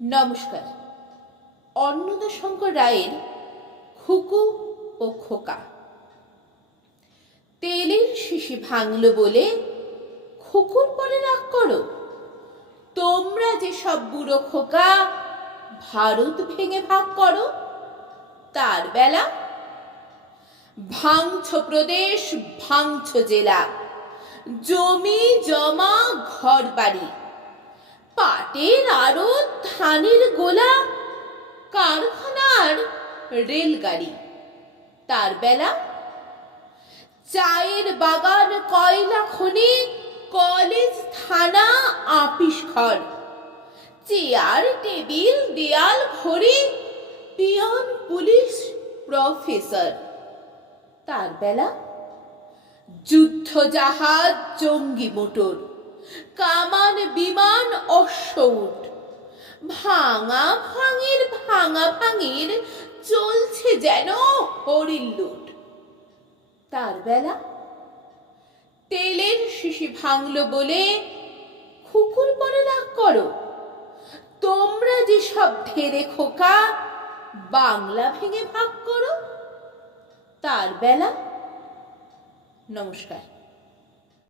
নমস্কার। অন্নদাশঙ্কর রায়ের খুকু ও খোকা। তেলের শিশি ভাঙল বলে খুকুর পরে রাগ করো? তোমরা যে সব বুড়ো খোকা ভারত ভেঙে ভাগ করো, তার বেলা ভাঙছ প্রদেশ, ভাঙছ জেলা, জমি জমা ঘর বাড়ি, পাটের আড়ত, ধানের গোলা, কারখানার রেলগাড়ি, তার বেলা চায়ের বাগান, কয়লা খনি, কলেজ, থানা, আপিস ঘর, চেয়ার টেবিল, দেয়াল ঘড়ি, পিয়ন, পুলিশ, প্রফেসর, তার বেলা যুদ্ধ জাহাজ, জঙ্গি মোটর, কামান, বিমান, অশ্বউট, ভাঙা ভাঙির চলছে যেন হরিণ লুট। তার বেলা তেলের শিশি ভাঙল বলে খুকুর পরে রাগ করো? তোমরা যে সব ঢেরে খোকা বাংলা ভেঙে ভাগ করো, তার বেলা। নমস্কার।